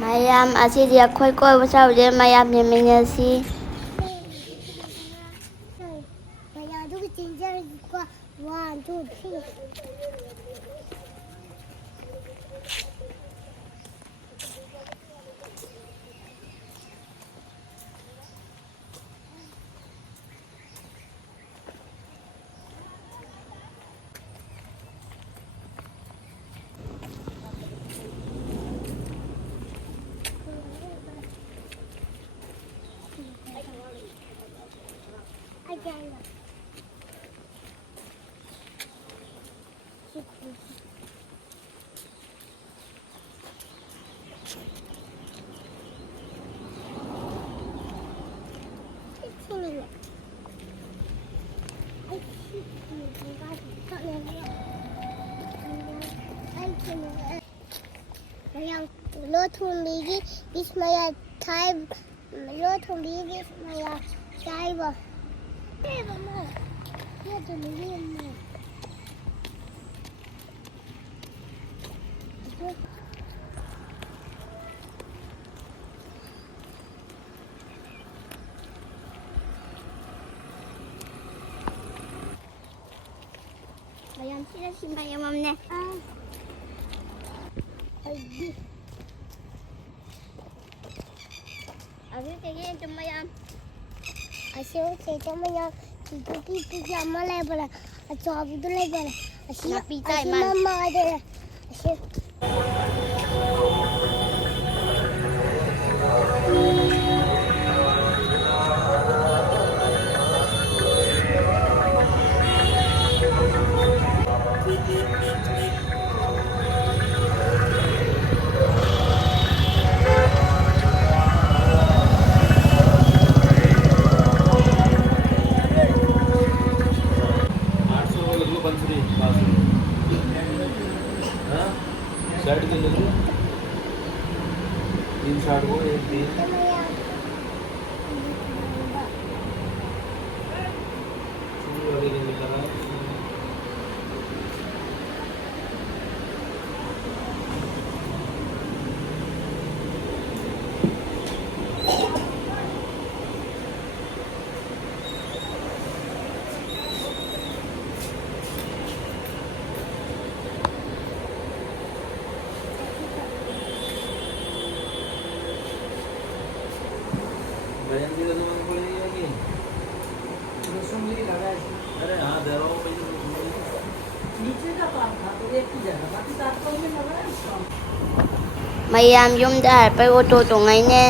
ꯃꯌꯥꯝ ꯑꯁꯤꯗꯤ ꯑꯩꯈꯣꯏ ꯀꯣꯏꯕ ꯆꯠꯂꯨꯁꯦ ꯃꯌꯥꯝ ꯌꯦꯡꯃꯤꯟꯅꯁꯤ ꯑꯗꯨꯒ ꯆꯦꯟꯖꯔꯒꯦꯀꯣ 1 2 3 Lô thùng lý đi mày thay lô thùng lý đi mày thay vào đây vào mà đây thùng lý đi mà mày ăn xin xin mày em nè Asyik cuma yang asyik cuma yang itu sama lebar, asyik itu lebar, asyik mama ada, asyik. Shirt के लिए 3 shirt को 1 3 Bayang kita naman ko lagi. Rusong lagi lagay. अरे हाँ देवाओं पे नीचे का part था तो एक ही जगह बाकी सात को में लगाया उसका mayam yumda harpai oto tongai ne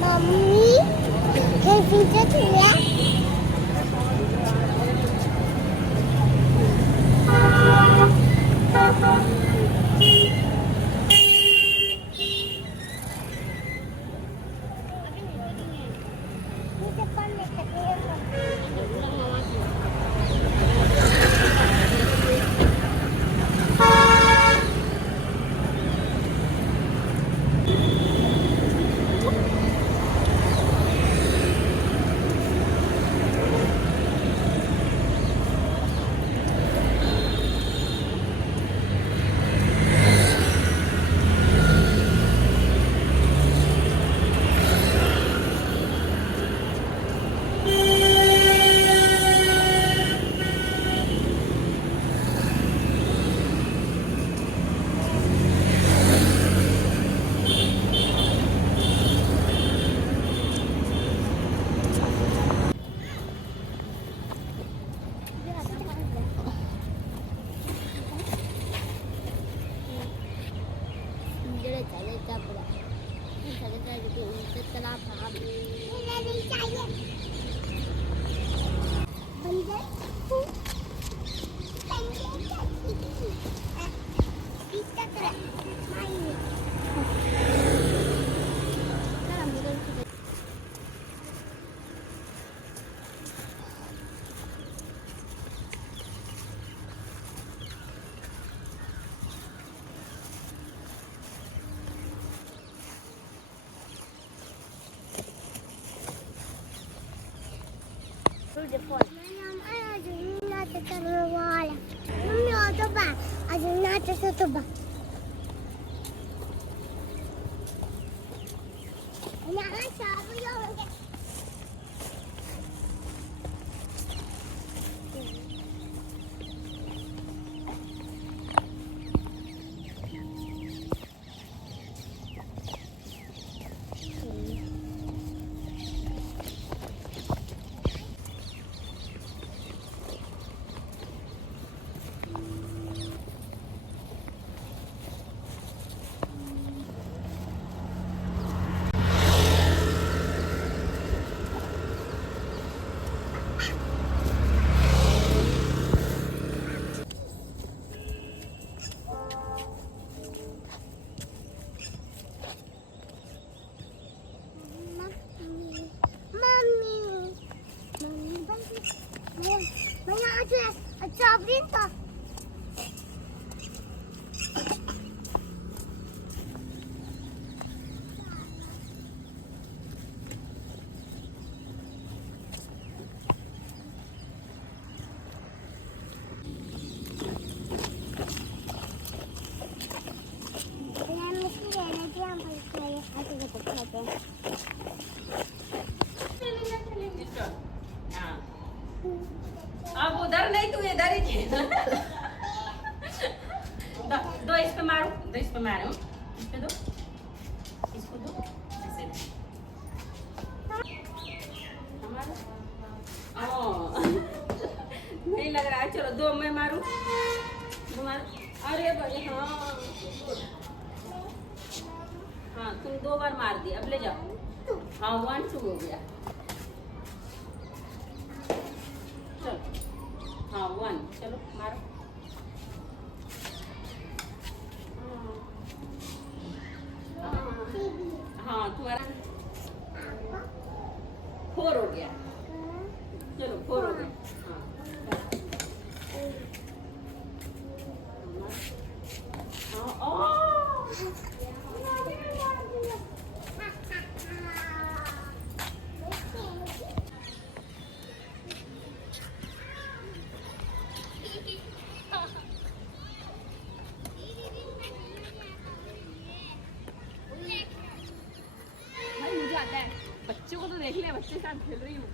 Mommy, can you just relax? They phone अजून नाचत वाला मम्मी होतो बा अजून नाचत होतो बा ना शाबू जाऊंगे Abrita. अब उधर नहीं तू इधर ही थी दो इस पे मारो दो इस पे मारो इस पे दो इसको दो ऐसे हमारा नहीं लग रहा है चलो दो मैं मारूं दो मारो अरे भाई हाँ हाँ तुम 2 बार मार दिया अब ले जाओ हाँ 1 2 हो गया चलो हाँ 1 चलो मारो हाँ तुम्हारा 4 हो गया चलो 4 हो गया हाँ हाँ बच्चों को तो देख ले बच्चे के साथ खेल रही हूँ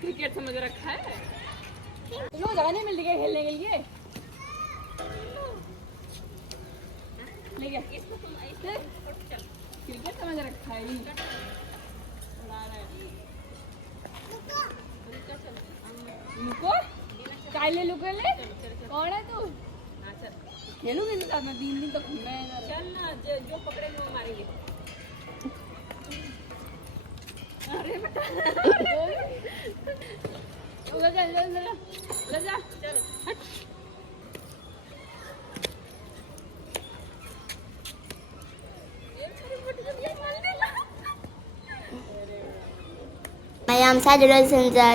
क्रिकेट समझ रखा है लो जगह नहीं मिल रही है खेलने के लिए ले गया इसको तुम ऐसे क्रिकेट समझ रखा है लुको काले लुको ले कौन है तू खेलूंगी नहीं साथ में 3 दिन तक घूमना है चल ना जो पकड़ेंगे वो मारेंगे अरे बेटा ले जा चल Mayam saja dulu senja